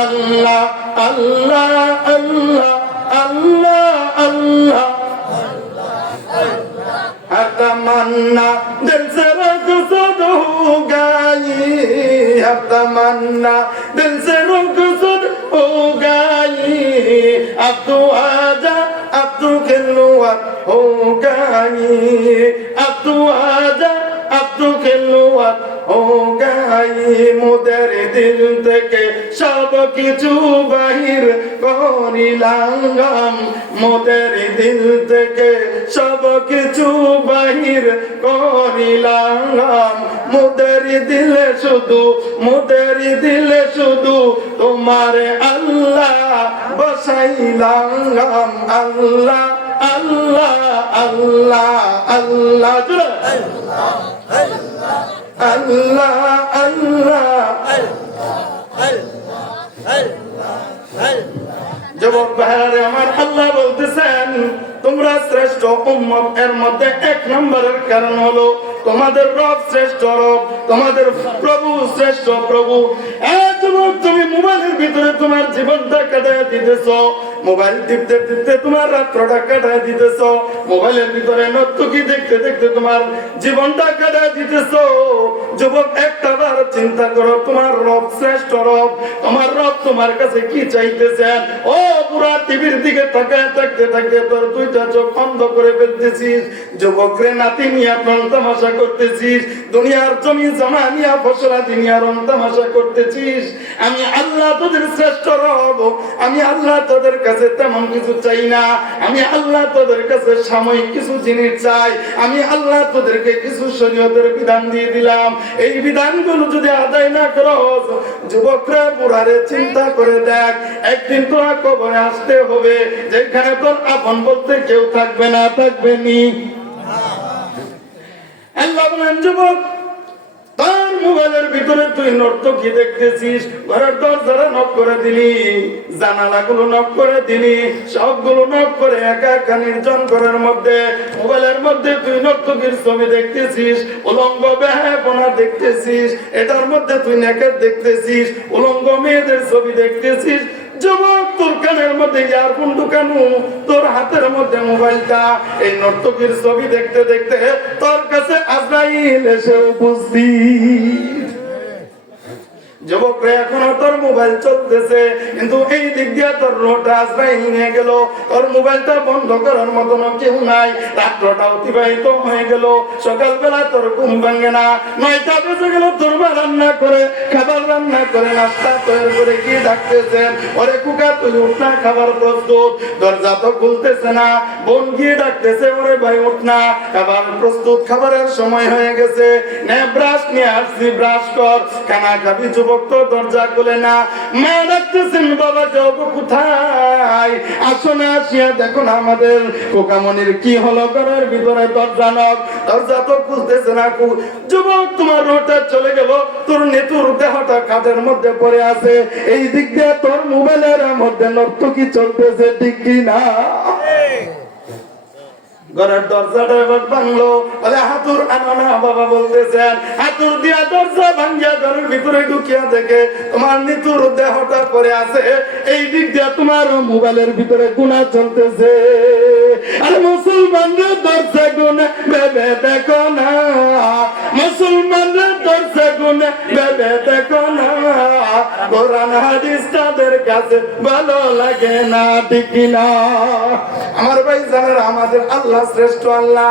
আল্লাহ আল্লাহ আল্লাহ আল্লাহ আল্লাহ तमन्ना दिल से रुखसत हो गई अब तमन्ना दिल से रुखसत हो गई अब तू आजा अब तू खिलवत हो गई अब तू आजा अब तू खिलवत हो गई मुदर दिल থেকে সব কিছু বাহির করিলাম মুদর দিল থেকে সব কিছু বাহির করিলাম মুদর দিলে শুধু তোমার আল্লাহ বসাইলাম আল্লাহ আল্লাহ আল্লাহ আল্লাহ আল্লাহ আল্লাহ যুবক ভাইরা আমার আল্লাহ বলতেছেন তোমরা শ্রেষ্ঠ উম্মত এর মধ্যে এক নম্বরের কারণ হলো তোমাদের রব শ্রেষ্ঠ রব তোমাদের প্রভু শ্রেষ্ঠ প্রভু। যুবক তুমি মোবাইলের ভিতরে তোমার জীবনটা কাটায় দিতেছ মোবাইল টিপতে টিপতে তোমার রাত্রটা কাটায় দিতেছ মোবাইলের ভিতরে নর্তকী দেখতে দেখতে তোমার জীবনটা কাটায় দিতেছ। যুবক একটা বার চিন্তা করো তোমার রব শ্রেষ্ঠ রব তোমার রব তোমার কাছে কি চাইতেছেন। ও পুরা টিভির দিকে তাকায় থাকতে থাকতে তোর দুইটা চোখ বন্ধ করে ফেলতেছিস যুবক রে নাতি নিয়ে রং তামাশা করতেছিস দুনিয়ার জমি জমা নিয়ে ফসলাদি নিয়ে রং তামাশা করতেছিস। আমি আল্লাহ তোদের শ্রেষ্ঠ রব আমি আল্লাহ তোদের কাছে তেমন কিছু চাই না আমি আল্লাহ তোদের কাছে সাময়িক কিছু জিনিস চাই আমি আল্লাহ তোদেরকে কিছু শরীয়তের বিধান দিয়ে দিলাম এই বিধানগুলো যদি আদায় না করো যুবকরা বুড়ারে চিন্তা করে দেখ একদিন তোরা কবরে আসতে হবে যেখানে তোর আপন বলতে কেউ থাকবে না থাকবে নি। আল্লাহ বলেন যুবক তোর মোবাইলের ভিতরে তুই নর্তকী দেখতেছিস ঘরের দরজাটা নক করে দিলি জানালাগুলো নক করে দিলি সবগুলো নক করে একা একা নির্জন ঘরের মধ্যে মোবাইলের মধ্যে তুই নর্তকীর ছবি দেখতেছিস উলঙ্গ বেহায়াপনা দেখতেছিস এটার মধ্যে তুই নেকেট দেখতেছিস উলঙ্গ মেয়েদের ছবি দেখতেছিস। যুবক তোর কানের মধ্যে ইয়ারফোন ঢুকানো তোর হাতের মধ্যে মোবাইলটা এই নর্তকীর ছবি দেখতে দেখতে তোর কাছে আজরাইল এসে উপস্থিত। যুবক রে এখনো তোর মোবাইল চলতেছে কিন্তু এই দিক দিয়ে তোর রোটা আজরাইল নিয়ে গেল তোর মোবাইলটা বন্ধ করার মতন কেউ নাই রাত্রটা অতিবাহিত হয়ে গেল সকালবেলা তোর ঘুম ভাঙে না 9টা বেজে গেল তোর মা রান্না করে খাবার রান্না করে নাস্তা তৈরি করে কি ডাকতেছেন ওরে কুকা তুই উঠ না খাবার প্রস্তুত দরজা তো খুলতেছে না বোন গিয়ে ডাকতেছে ওরে ভাই উঠ না খাবার প্রস্তুত খাবারের সময় হয়ে গেছে নে ব্রাশ নিয়ে আসছি ব্রাশ কর খানা খাবি যুবক তো দরজা খুলে না মা ডাকতেছেন বাবা যাও কোথায় আসো না আসিয়া দেখো না আমাদের কোকামনির কি হলো ঘরের ভিতরে দরজা নক দরজা তো খুলতেছে না যুবক তোমার রোটা চলে গেল তোর নেতুর দেহটা কাঠের মধ্যে পড়ে আছে এই দিক দিয়ে তোর মোবাইলের মধ্যে নর্তকী চলতেছে ঠিক কি না। ঘরের দরজাটা এবার ভাঙলো বলে হাতুর আনো না বাবা বলতেছেন হাতুর দিয়া দরজা ভাঙ্গিয়া ঘরের ভিতরে ঢুকিয়া দেখে তোমার নিতুর দেহটা পড়ে আছে এই দিক দিয়া তোমার মোবাইলের ভিতরে গুনাহ চলতেছে। আর মুসলমানদের দরজা গুনাহ ভেবে দেখো না মুসলমানদের দরজা গুনাহ ভেবে দেখো না কোরআন হাদিস তাদের কাছে ভালো লাগে না ঠিক না। আমার ভাই জানেন আমাদের আল্লাহ শ্রেষ্ঠ আল্লাহ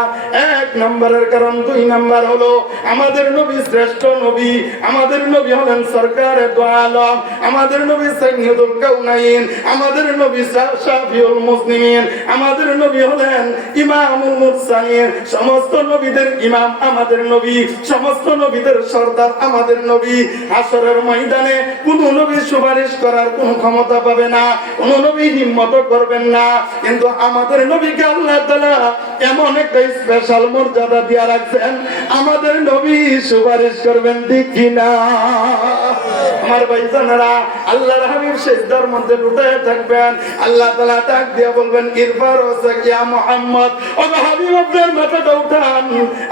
এক নম্বরের কারণ দুই নম্বর হলো আমাদের নবী শ্রেষ্ঠ নবী আমাদের নবী হলেন সরকারে দো আলম আমাদের নবী সাইয়্যিদুল কাউনাইন আমাদের নবী শাফিউল মুসলিমিন আমাদের নবী হলেন ইমামুল মুরসালিন সমস্ত নবীদের ইমাম আমাদের নবী সমস্ত নবীদের সরদার আমাদের নবী হাসরের ময়দানে কোন নবী সুপারিশ করার কোন ক্ষমতা পাবে না কোন নবী হিম্মত করবেন না কিন্তু আমাদের নবীকে আল্লাহ তাআলা এমন একটা স্পেশাল মর্যাদা দিয়া রাখছেন, আমাদের নবী সুপারিশ করবেন, ঠিক কিনা? আমার ভাইজানেরা, আল্লাহর হাবিব সিজদার মধ্যে লুটে থাকবেন, আল্লাহ তাআলা ডাক দিয়া বলবেন, ইরফা রাসাক ইয়া মুহাম্মদ, ও হাবিব আপনার মাথাটা উঠান।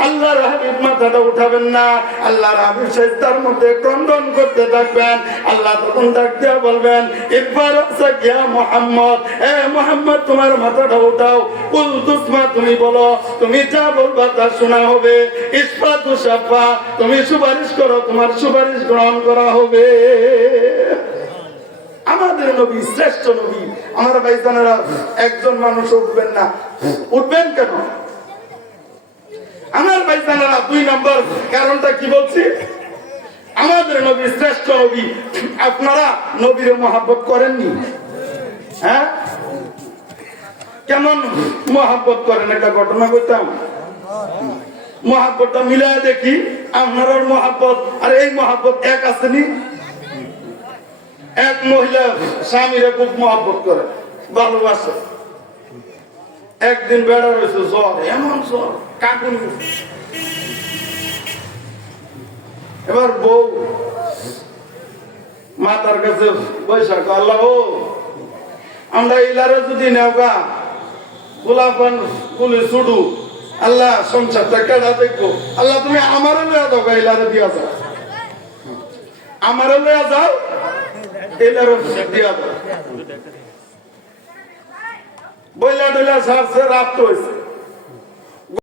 আল্লাহর হাবিব মাথাটা উঠাবেন না, আল্লাহর হাবিব সিজদার মধ্যে ক্রন্দন করতে থাকবেন। আল্লাহ তখন ডাক দিয়া বলবেন, ইরফা রাসাক ইয়া মুহাম্মদ, এ মুহাম্মদ তোমার মাথাটা উঠাও। কুল তুসমা, তুমি বলো, তুমি যা বলবা তা শোনা হবে। ইসফা তুশাফা, তুমি সুপারিশ করো, তোমার সুপারিশ গ্রহণ করা হবে। আমাদের নবী শ্রেষ্ঠ নবী। আমার ভাইজানেরা, একজন মানুষ উঠবেন না, উঠবেন কেন? আমার ভাইজানেরা, 2 নম্বর কারণটা কি বলছি? আমাদের নবী শ্রেষ্ঠ নবী। আপনারা নবীর মহব্বত করেননি? হ্যাঁ, কেমন মহব্বত করেন? একটা ঘটনা বলতাম, মহব্বতটা মিলায় দেখি। আপনার মহব্বত আর এই মহব্বত এক আসেনি? এক মহিলা স্বামীরা খুব মহব্বত করে, ভালোবাসে। একদিন বেড়া রয়েছে, জ্বর, এমন জ্বর, কাকুন। এবার বউ মাতার কাছে বৈশাখ, আল্লাহ আমরা ইলারে যদি নেওয়া গোলাপান গুলি ছুডু, আল্লাহ সংসারটা কেডা দেখবো? আল্লাহ তুমি আমারও লয়া দাও, ইলারে দিয়া যাও, আমারও লয়া যাও, ইলারে দিয়া দাও। বইলা ডইলা সারছে, রাত হয়েছে।